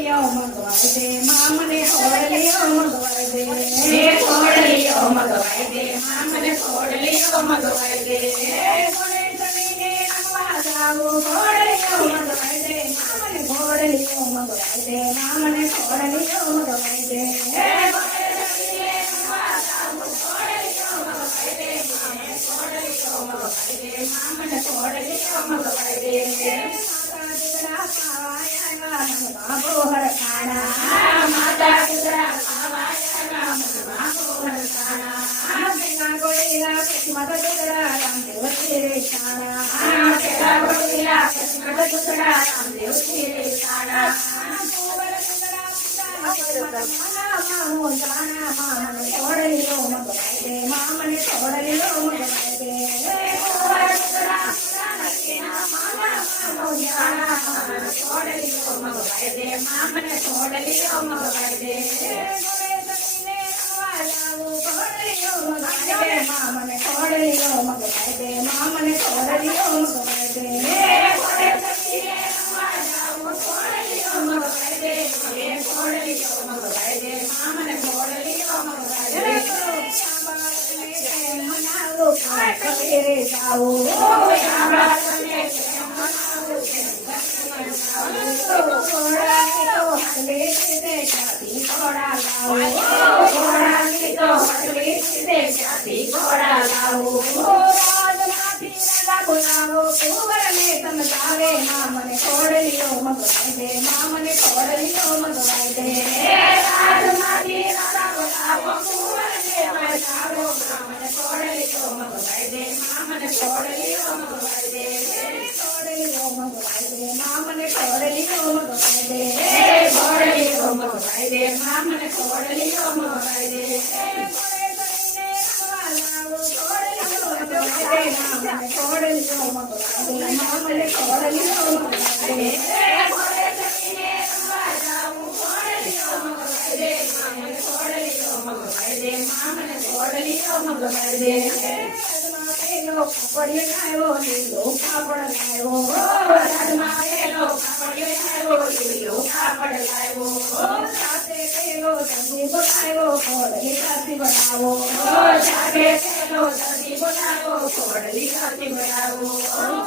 મંગવાઈ દે મામને ખોડલીઓ મંગવાઈ દે ખોડલીઓ મંગવાઈ દે મામને ખોડલીઓ મંગવાઈ દે ગણેશજીને રમવા જાવું ખોડલીઓ મંગવાઈ દે મામને ખોડલીઓ મંગવાઈ દે મામને ખોડલીઓ મંગવાઈ દે ગણેશજીને રમવા જાવું ખોડલીઓ મંગવાઈ દે મામને ખોડલીઓ મંગવાઈ દે મામને ખોડલીઓ મંગવાઈ દે માતા દીકરા ખાવા આવ્યા મનમાં બોહર ખાણા પેલા ગોળીલા પછી માતા દીકરા રામદેવ તેરે શાળા પેલા ગોળીલા પછી માતા દીકરા રામદેવ તેરે શાળા ખોડલીઓ મંગવાઈ દે મામને ખોડલીઓ મંગવાઈ દે ખોડલીઓ મંગવાઈ દે મામને ખોડલીઓ મંગવાઈ દે ગણેશજીને રમવા જાવું ખોડલીઓ મંગવાઈ દે મામને ખોડલીઓ મંગવાઈ દે મામને ખોડલીઓ મંગવાઈ દે ગણેશજીને રમવા જાવું ખોડલીઓ મંગવાઈ દે ખોડલીઓ મંગવાઈ દે મામને ખોડલીઓ મંગવાઈ દે મનાવો કબીરે જાવું મામને ખોડલીઓ મંગવાઈ દે મામને ખોડલીઓ મંગવાઈ દે ખોડલીઓ મંગવાઈ દે મામને ખોડલીઓ મંગવાઈ દે ખોડલીઓ મંગવાઈ દે મામને ખોડલીઓ મંગવાઈ દે ખોડલીઓ મંગવાઈ દે મામને ખોડલીઓ મંગવાઈ દે પેલો કાપડિયો લાવ્યો લીલો કાપડ લાવ્યો સાથે પેલો દર્દી બોલાવ્યો ખોડલી કાથી બનાવો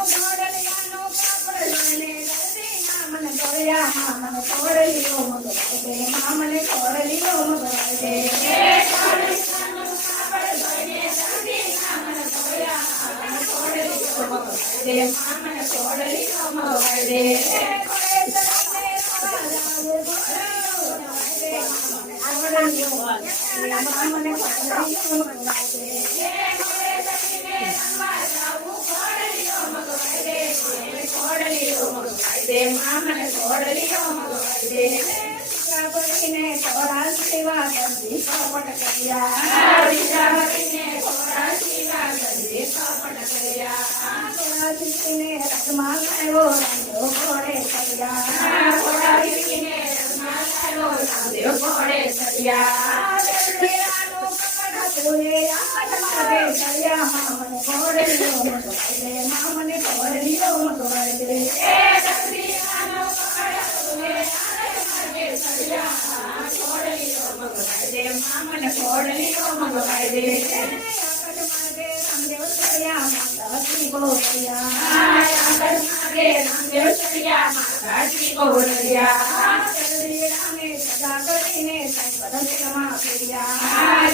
ખોડલિયાનો કાપડ લઈને દર્દી મામને બોલ્યા મામને ખોડલીઓ મંગવાઈ દે મામને ખોડલીઓ મંગવાઈ દે મામને ખોડલીઓ મંગવાઈ દે મામને ખોડલીઓ મંગવાઈ દે કરીને થોડા સેવા કરતી કપટ કર્યા થોડા સેવા કરી કપટ કર્યા થોડા શીખીને રથમાં લાવ્યો રાંધો ઘોડે કર્યા થોડા શીખીને રથમાં લાવ્યો રાંધો ઘોડે કર્યા મામને ખોડલીઓ મંગવાઈ દે મામને ખોડલીઓ મંગવાઈ દે મામને ખોડલીઓ મંગવાઈ દે રામદેવ ચડ્યા માતાજી બોલ્યા રામદેવ ચડ્યા માતાજી બોલ્યા રામે સદા કરીને સંકટ શેરમાં પીડ્યા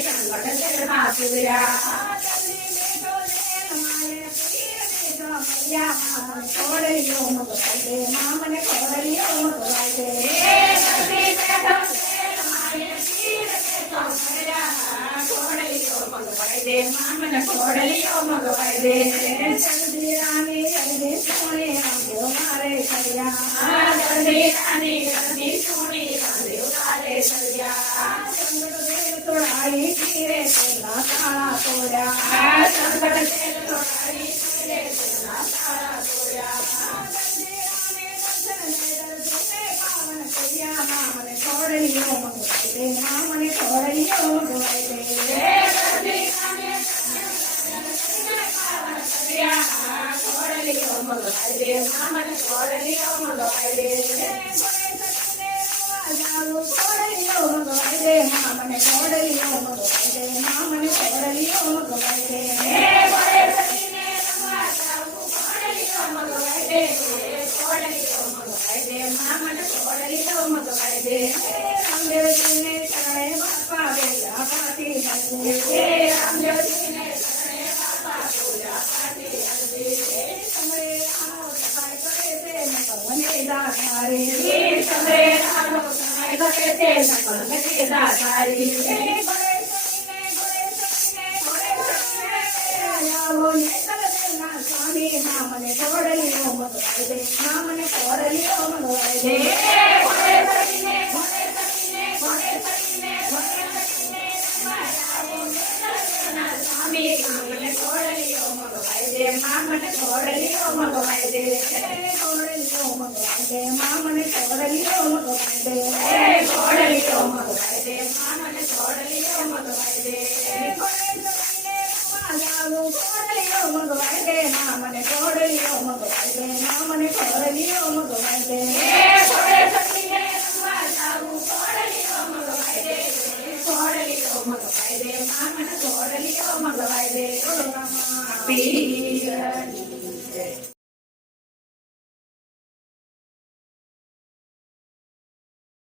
સંકટ શેરમાં પીડ્યા ખોડલીઓ મંગવાઈ દે મામને ખોડલીઓ મંગવાઈ દે મામને ખોડલીઓ મંગવાઈ દે જલ્દી રાની જલ્દી સોને રામદેવ મારે કર્યા જલ્દી સોની રામદેવ તારે સર્યા તોડાઈ ખીરે પેલા કાળા તોડ્યા સંકટ તેલ તોડાઈ ખીરે પેલા કાળા તોડ્યા મામને ખોડલીઓ મંગવાઈ દે મામને ખોડલીઓ મંગવાઈ દે ખોડલીઓ મંગવાઈ દે મામને ખોડલીઓ મંગવાઈ મામન ઘોડલીઓ મગવાય દે રામદેવજીને શરણે બાપા બોલ્યા પાટી હલવે હે રામદેવજીને શરણે બાપા બોલ્યા પાટી હલવે સમરે આનો સહાય કરે છે નકવને દાતારે સમરે રામો સહાય કરે તે સકલ ગતિ દાતારી સ્વામી મામને ઘોડલીઓ મગવાય દે મામને ઘોડલીઓ મગવાય દે ઘોડે સરીને ઘોડે સરીને ઘોડે સરીને ઘોડે સરીને સ્વામી મામન ઘોડલીઓ મગવાય દે મામન ઘોડલીઓ મગવાય દે ઘોડલીઓ મગવાય દે મામને ઘોડલીઓ મગવાય દે ઘોડલીઓ મગવાય દે મામન ઘોડલીઓ મગવાય દે ઘોડલીઓ મગવાય દે મામને ઘોડલીઓ મગવાય દે મામને ઘોડલીઓ મગવાય દે ઘોડે સરીને રમવા જાવું ઘોડલીઓ મગવાય દે ઘોડલીઓ મગવાય દે મામન ઘોડલીઓ મગવાય દે પીર